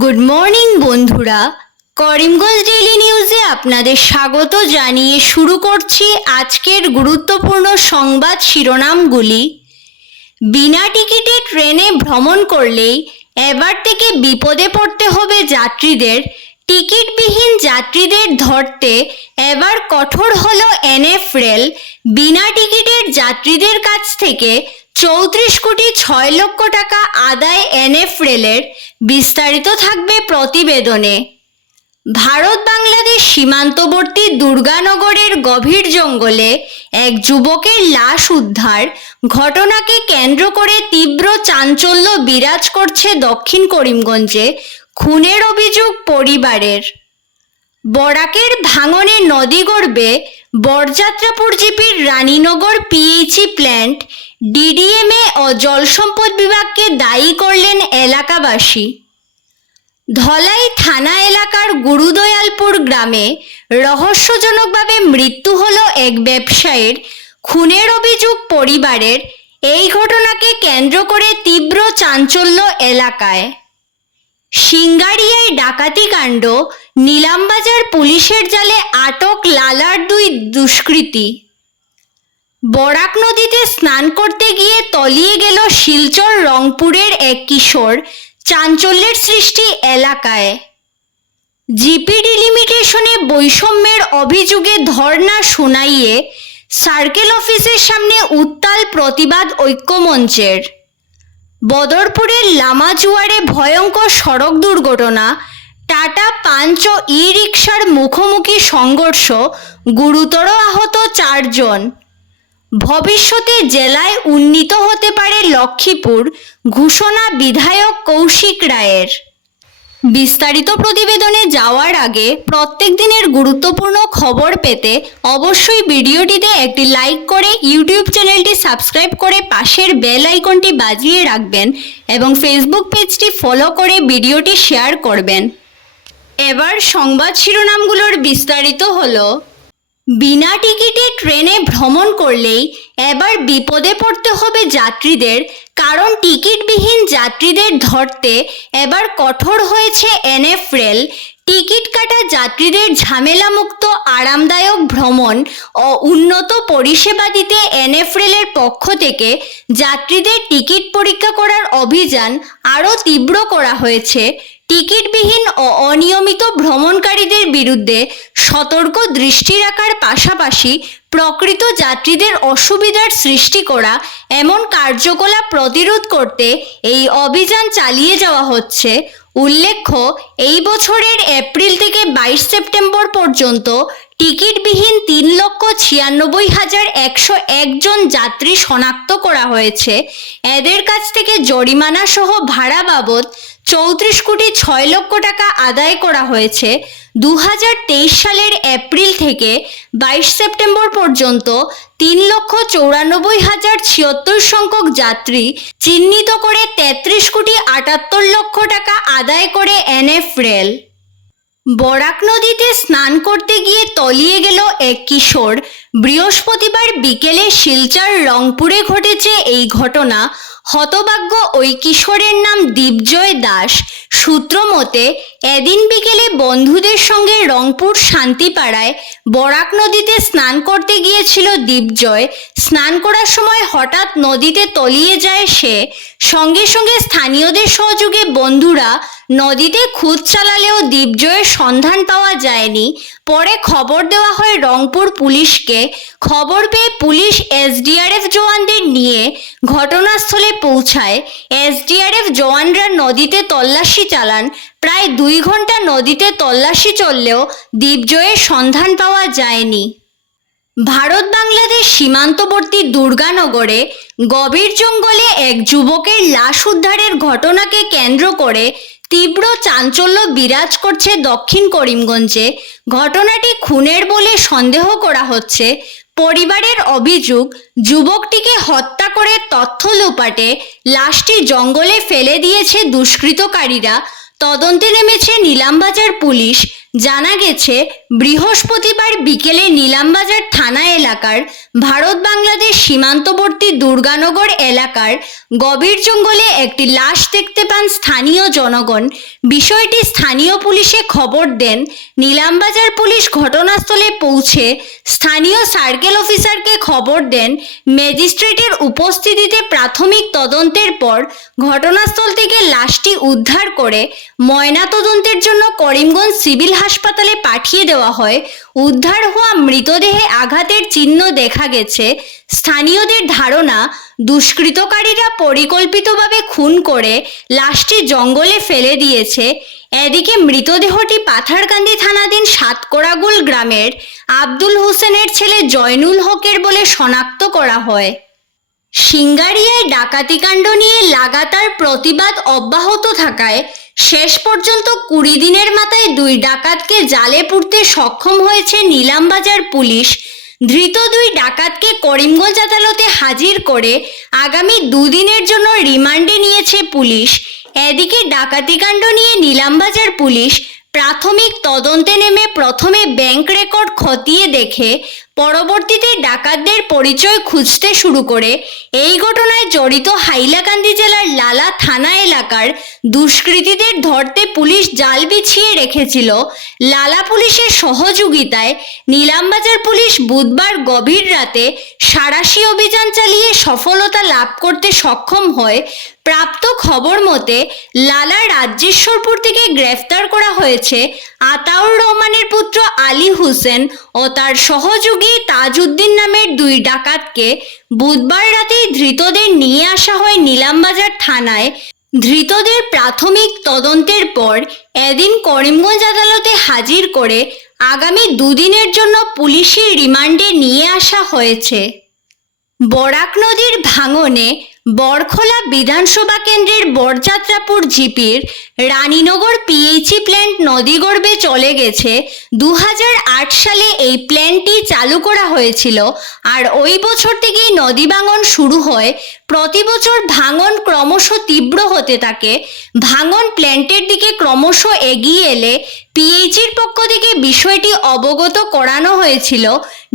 Good morning বন্ধুরা, Karimganj daily নিউজে আপনাদের স্বাগত জানিয়ে শুরু করছি আজকের গুরুত্বপূর্ণ সংবাদ শিরোনামগুলি। বিনা টিকিটে ট্রেনে ভ্রমণ করলেই এবার থেকে বিপদে পড়তে হবে যাত্রীদের। টিকিটবিহীন যাত্রীদের ধরতে এবার কঠোর হলো এনএফ রেল। বিনা টিকিটের যাত্রীদের কাছ থেকে 34,06,00,000 টাকা আদায় এনএফ রেলের। বিস্তারিত থাকবে প্রতিবেদনে। ভারত বাংলাদেশ সীমান্তবর্তী দুর্গানগরের গভীর জঙ্গলে এক যুবকের লাশ উদ্ধার। ঘটনাকে কেন্দ্র করে তীব্র চাঞ্চল্য বিরাজ করছে দক্ষিণ করিমগঞ্জে। খুনের অভিযোগ পরিবারের। বরাকের ভাঙনে নদী গর্বে বরযাত্রাপুর জিপির রানীনগর পিএইচই প্ল্যান্ট। ডিডিএমএ ও জলসম্পদ বিভাগকে দায়ী করলেন এলাকাবাসী। ধলাই থানা এলাকার গুরুদয়ালপুর গ্রামে রহস্যজনকভাবে মৃত্যু হলো এক ব্যবসায়ীর। খুনের অভিযোগ পরিবারের। এই ঘটনাকে কেন্দ্র করে তীব্র চাঞ্চল্য এলাকায়। সিঙ্গারিয়ায় ডাকাতি কাণ্ড, নিলামবাজার পুলিশের জালে আটক লালার 2 দুষ্কৃতী। বরাক নদীতে স্নান করতে গিয়ে তলিয়ে গেল শিলচর রংপুরের এক কিশোর। চাঞ্চল্যের সৃষ্টি এলাকায়। জিপি ডিলিমিটেশনে বৈষম্যের অভিযোগে ধর্ণা শুনাইয়ে সার্কেল অফিসের সামনে উত্তাল প্রতিবাদ ঐক্যমঞ্চের। বদরপুরের লামাজুয়ারে ভয়ঙ্কর সড়ক দুর্ঘটনা, টাটা পাঞ্চ ও ই রিকশার মুখোমুখি সংঘর্ষ, গুরুতর আহত 4 জন। ভবিষ্যতে জেলায় উন্নীত হতে পারে লক্ষ্মীপুর, ঘোষণা বিধায়ক কৌশিক রায়ের। বিস্তারিত প্রতিবেদনে যাওয়ার আগে প্রত্যেক দিনের গুরুত্বপূর্ণ খবর পেতে অবশ্যই ভিডিওটিতে একটি লাইক করে ইউটিউব চ্যানেলটি সাবস্ক্রাইব করে পাশের বেল আইকনটি বাজিয়ে রাখবেন এবং ফেসবুক পেজটি ফলো করে ভিডিওটি শেয়ার করবেন। এবার সংবাদ শিরোনামগুলোর বিস্তারিত হলো। বিনা টিকিটে ট্রেনে ভ্রমণ করলেই এবার বিপদে পড়তে হবে যাত্রীদের, কারণ টিকিটবিহীন যাত্রীদের ধরতে এবার কঠোর হয়েছে এনএফ রেল। টিকিট কাটা যাত্রীদের ঝামেলামুক্ত আরামদায়ক ভ্রমণ ও উন্নত পরিষেবা দিতে এনএফ রেলের পক্ষ থেকে যাত্রীদের টিকিট পরীক্ষা করার অভিযান আরও তীব্র করা হয়েছে। টিকিটবিহীন ও অনিয়মিত ভ্রমণকারীদের বিরুদ্ধে সতর্ক দৃষ্টি রাখার পাশাপাশি প্রকৃত যাত্রীদের অসুবিধার সৃষ্টি করা এমন কার্যকলাপ প্রতিরোধ করতে এই অভিযান চালিয়ে যাওয়া হচ্ছে। উল্লেখ্য, এই বছরের এপ্রিল থেকে 22 সেপ্টেম্বর পর্যন্ত টিকিটবিহীন 3,96,101 জন যাত্রী শনাক্ত করা হয়েছে। এদের কাছ থেকে জরিমানা সহ ভাড়া বাবদ 34,06,00,000 টাকা আদায় করা হয়েছে। 2023 সালের এপ্রিল থেকে 22 সেপ্টেম্বর পর্যন্ত 3,94,076 সংখ্যক যাত্রী চিহ্নিত করে 33,78,00,000 টাকা আদায় করে এনএফ রেল। বরাক নদীতে স্নান করতে গিয়ে তলিয়ে গেল এক কিশোর। বৃহস্পতিবার বিকেলে শিলচর রংপুরে ঘটেছে এই ঘটনা। হতভাগ্য ওই কিশোরের নাম দীপজয় দাস। সূত্র মতে, এদিন বিকেলে বন্ধুদের সঙ্গে রংপুর শান্তিপাড়ায় বরাক নদীতে স্নান করতে গিয়েছিল দীপজয়। স্নান করার সময় হঠাৎ নদীতে তলিয়ে যায় সে। সঙ্গে সঙ্গে স্থানীয়দের সহযোগে বন্ধুরা নদীতে খোঁজ চালালেও দীপজয়ের সন্ধান পাওয়া যায়নি। পরে খবর দেওয়া হয় রংপুর পুলিশকে। খবর পেয়ে পুলিশ এসডিআরএফ জওয়ানদের নিয়ে ঘটনাস্থলে পৌঁছায়। এসডিআরএফ জওয়ানরা নদীতে তল্লাশি চালান। প্রায় 2 ঘন্টা নদীতে তল্লাশি চললেও দীপজয়ের সন্ধান পাওয়া যায়নি। ভারত বাংলাদেশ সীমান্তবর্তী দুর্গানগরে গভীর জঙ্গলে এক যুবকের লাশ উদ্ধারের ঘটনাকে কেন্দ্র করে তীব্র চাঞ্চল্য বিরাজ করছে দক্ষিণ করিমগঞ্জে। ঘটনাটি খুনের বলে সন্দেহ করা হচ্ছে। পরিবারের অভিযোগ, যুবকটিকে হত্যা করে তথ্য লোপাটে লাশটি জঙ্গলে ফেলে দিয়েছে দুষ্কৃতকারীরা। তদন্তে নেমেছে নিলামবাজার পুলিশ। জানা গেছে বৃহস্পতিবার বিকেলে নিলামবাজার থানা এলাকার ভারত বাংলাদেশ সীমান্তবর্তী দুর্গানগর এলাকার গভীর জঙ্গলে একটি লাশ দেখতে পান স্থানীয় জনগণ। বিষয়টি স্থানীয় পুলিশে খবর দেন। নিলামবাজার পুলিশ ঘটনাস্থলে পৌঁছে স্থানীয় সার্কেল অফিসারকে খবর দেন। ম্যাজিস্ট্রেটের উপস্থিতিতে প্রাথমিক তদন্তের পর ঘটনাস্থল থেকে লাশটি উদ্ধার করে ময়নাতদন্তের জন্য করিমগঞ্জ সিভিল হাসপাতালে পাঠিয়ে দেওয়া হয়। উদ্ধার হওয়া মৃতদেহে আঘাতের চিহ্ন দেখা গেছে। স্থানীয়দের ধারণা, দুষ্কৃতকারীরা পরিকল্পিতভাবে খুন করে লাশটি জঙ্গলে ফেলে দিয়েছে। এদিকে মৃতদেহটি পাথারকান্দি থানাধীন সাতকড়াগুল গ্রামের আব্দুল হোসেনের ছেলে জয়নুল হকের বলে শনাক্ত করা হয়। সিঙ্গারিয়ায় ডাকাতিকাণ্ড নিয়ে লাগাতার প্রতিবাদ অব্যাহত থাকায় শেষ পর্যন্ত 20 দিনের মাথায় 2 ডাকাতকে জালে পুরতে সক্ষম হয়েছে নিলামবাজার পুলিশ। ধৃত 2 ডাকাতকে করিমগঞ্জ আদালতে হাজির করে আগামী 2 দিনের জন্য রিমান্ডে নিয়েছে পুলিশ। এদিকে ডাকাতিকাণ্ড নিয়ে নিলামবাজার পুলিশ প্রাথমিক তদন্তে নেমে প্রথমে ব্যাংক রেকর্ড খতিয়ে দেখে পরবর্তীতে ডাকাতদের পরিচয় খুঁজতে শুরু করে। এই ঘটনায় জড়িত হাইলাকান্দি জেলার লালা থানা এলাকার দুষ্কৃতীদের ধরতে পুলিশ জাল বিছিয়ে রেখেছিল। লালা পুলিশের সহযোগিতায় নিলামবাজার পুলিশ বুধবার গভীর রাতে সাঁড়াশি অভিযান চালিয়ে সফলতা লাভ করতে সক্ষম হয়। প্রাপ্ত খবর মতে লালা রাজ্যেশ্বরপুর থেকে গ্রেফতার করা হয়েছে আতাউর রহমানের পুত্র আলী হোসেন ও তার সহযোগী তাজউদ্দিন নামের 2 ডাকাতকে। বুধবার রাতেই ধৃতদের নিয়ে আসা হয় নিলামবাজার থানায়। ধৃতদের প্রাথমিক তদন্তের পর এদিন করিমগঞ্জ আদালতে হাজির করে আগামী 2 দিনের জন্য পুলিশের রিমান্ডে নিয়ে আসা হয়েছে। বরাক নদীর ভাঙনে বরখোলা বিধানসভা কেন্দ্রের বরযাত্রাপুর জিপির রানীনগর পিএইচই প্ল্যান্ট নদীগর্ভে চলে গেছে। 2008 সালে এই প্ল্যান্টটি চালু করা হয়েছিল, আর ওই বছর থেকেই নদী ভাঙন শুরু হয়। প্রতি বছর ভাঙন ক্রমশ তীব্র হতে থাকে। ভাঙন প্ল্যান্টের দিকে ক্রমশ এগিয়ে এলে পিএইচির পক্ষ থেকে বিষয়টি অবগত করানো হয়েছিল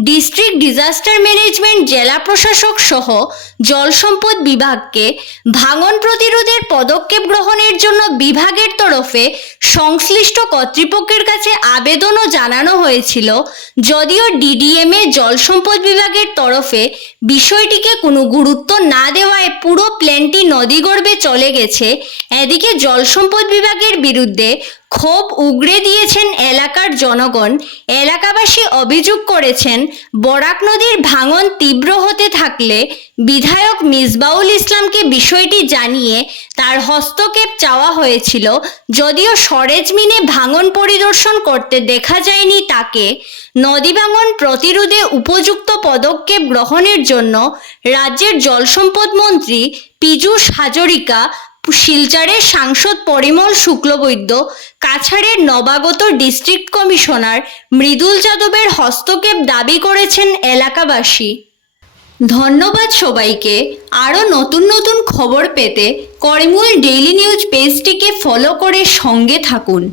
ডিস্ট্রিক্ট ডিজাস্টার ম্যানেজমেন্ট, জেলা প্রশাসক সহ জলসম্পদ বিভাগকে। ভাঙন প্রতিরোধের পদক্ষেপ গ্রহণের জন্য বিভাগের তরফে সংশ্লিষ্ট কর্তৃপক্ষের কাছে আবেদনও জানানো হয়েছিল, যদিও ডিডিএমএ জলসম্পদ বিভাগের তরফে বিষয়টিকে কোনো গুরুত্ব না দেওয়ায় পুরো প্ল্যান্টটি নদীগর্ভে চলে গেছে। এদিকে জলসম্পদ বিভাগের বিরুদ্ধে ক্ষোভ উগরে দিয়েছেন এলাকার জনগণ। এলাকাবাসী অভিযোগ করেছেন, বরাক নদীর ভাঙন তীব্র হতে থাকলে বিধায়ক মিসবাউল ইসলামকে বিষয়টি জানিয়ে তার হস্তক্ষেপ চাওয়া হয়েছিল, যদিও সরেজমিনে ভাঙন পরিদর্শন করতে দেখা যায়নি তাকে। নদী ভাঙন প্রতিরোধে উপযুক্ত পদক্ষেপ গ্রহণের জন্য রাজ্যের জলসম্পদ মন্ত্রী পীযূষ হাজরিকা, শিলচরের সাংসদ পরিমল শুক্লবৈদ্য, কাছাড়ের নবাগত ডিস্ট্রিক্ট কমিশনার মৃদুল যাদবের হস্তক্ষেপ দাবি করেছেন এলাকাবাসী। ধন্যবাদ সবাইকে। আরও নতুন নতুন খবর পেতে করিমগঞ্জ ডেইলি নিউজ পেজটিকে ফলো করে সঙ্গে থাকুন।